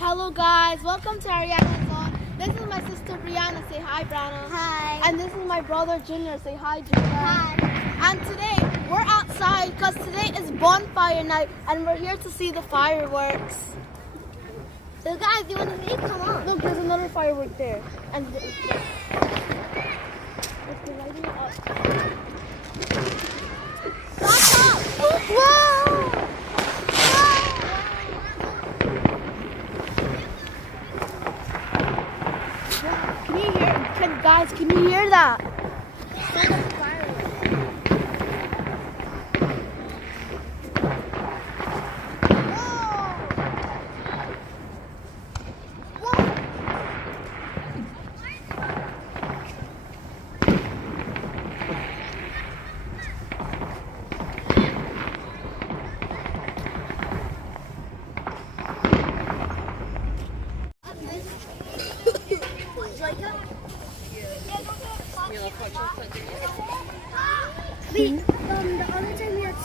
Hello guys, welcome to Ariana's vlog. This is my sister Brianna. Say hi, Brianna. Hi. And this is my brother Junior. Say hi, Junior. Hi. And today we're outside because today is bonfire night, and we're here to see the fireworks. So guys, you want to see? Come on. Look, there's another firework there, and look, they're lighting it up. Watch out! Whoa! Can you hear? Guys, can you hear that?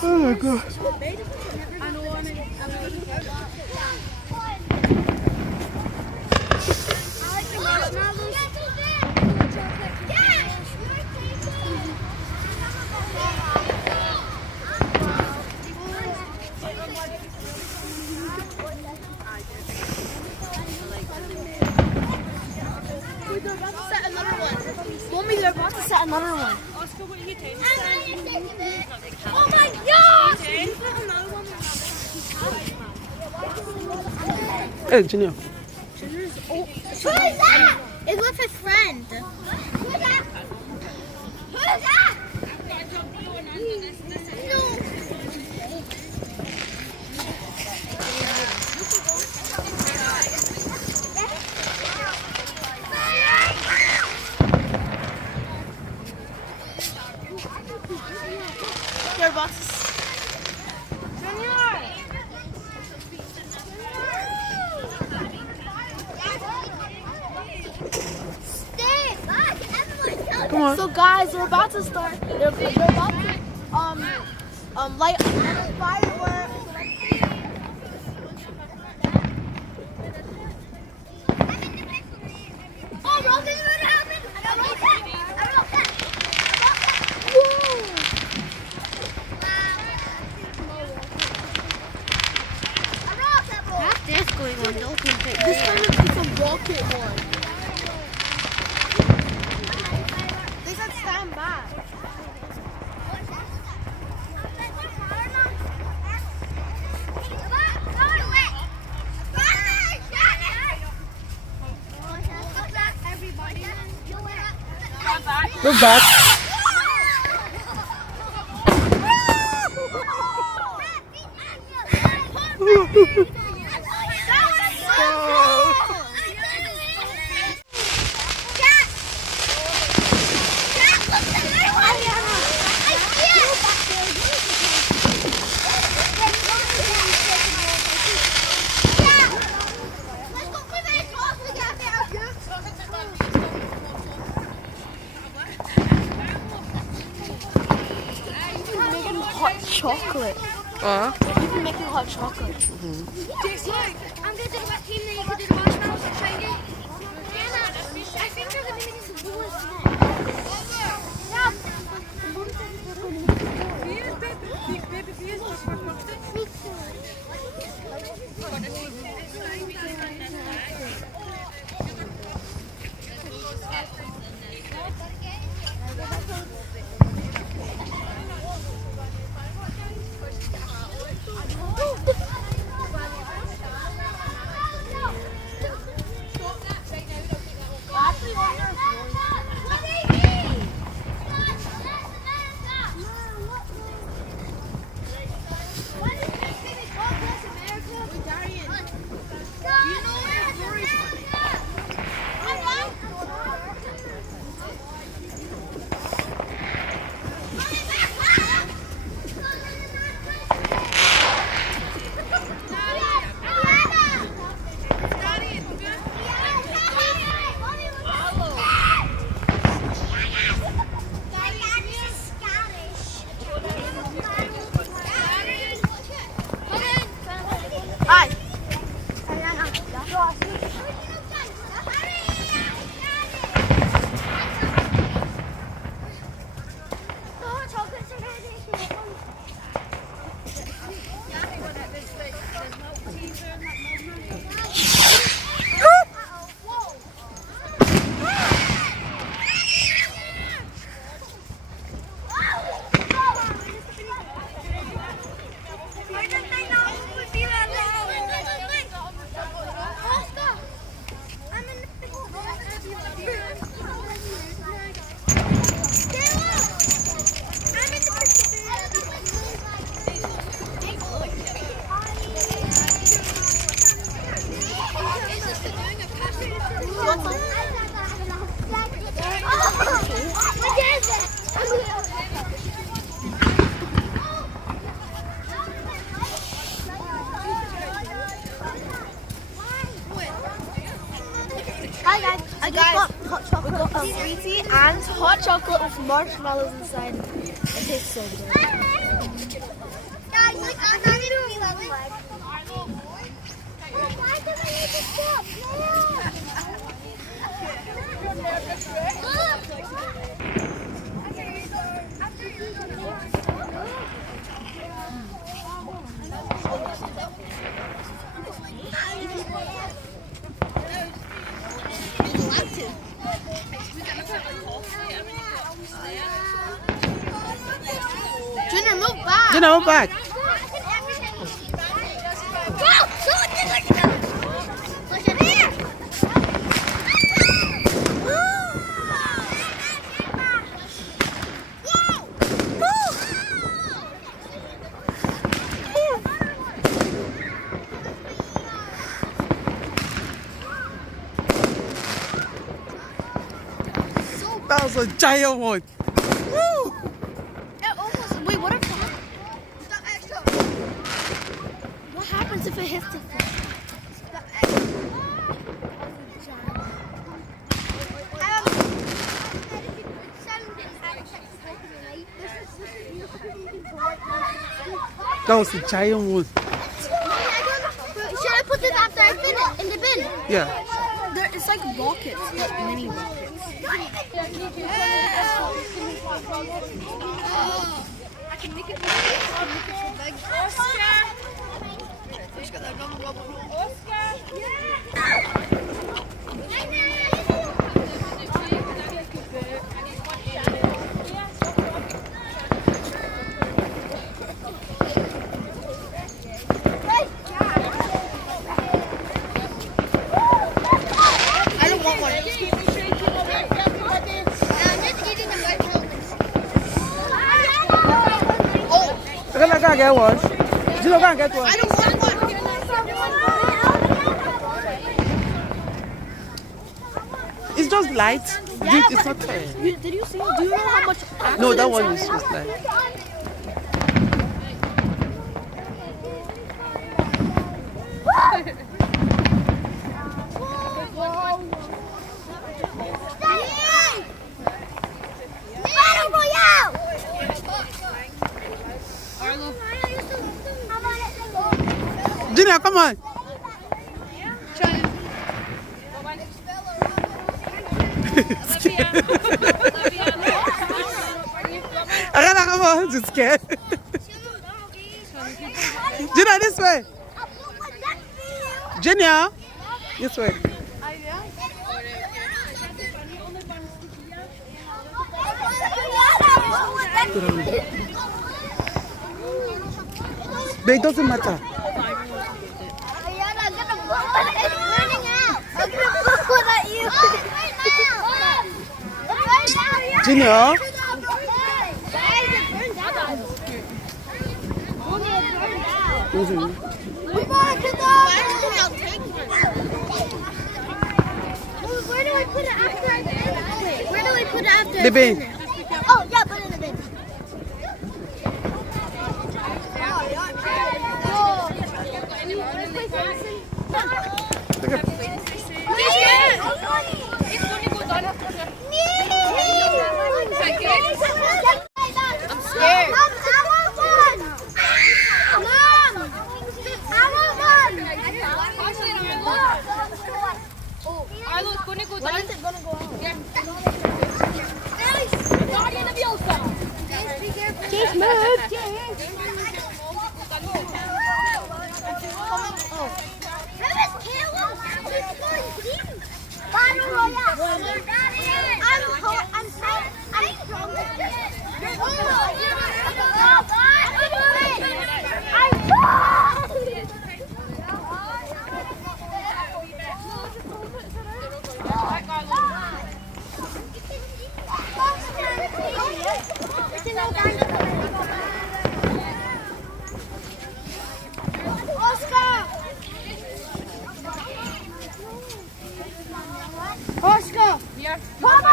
Oh my god. They're about to set another one. Mommy, they're about to set another one. Oscar, what are you doing? Oh my gosh! Hey, Junior. Who is that? It's with his friend. Who is that? Who is that? No. They're about to. Come on. So guys, they're about to start. They're about to light another firework. Oh, Rose's gonna happen. I got Rose. What's this going on? Don't This time it's a rocket one. They said stand back. We're back. Chocolate. You can make it hot chocolate. I'm gonna do my team, then you can do the marshmallows and try it. I think they're gonna make some balls What is Hi guys, we got a sweetie and hot chocolate with marshmallows inside. It tastes so good. Guys, look, I'm not even feeling like. Why do I need to stop Junior, move back. Junior, move back. That was a giant one. Woo! Wait, what if what happens if it hits the floor? That was a giant one. Should I put this after I fin it in the bin? Yeah. It's like rockets, like mini rockets. I can make it big. I don't want one. I'm just eating the vegetables. I'm gonna get one. Junior, go and get one. I don't want one. It's just light. Yeah, It's not fair. Did you see? Do you know how much? No, that one is just light. Battle Royale! Junior, come on. Arana, come on. She's scared. Junior, this way. Junior, this way. But it doesn't matter. It's burning out. I'm gonna blow it at you. Junior. Where do I put it after I bin? Where do I put it after? The bin. Oh, yeah, put it in the bin. I'm scared. Mom, I want one. Mom, I want one. When is it gonna go out? Just move. there. Mama!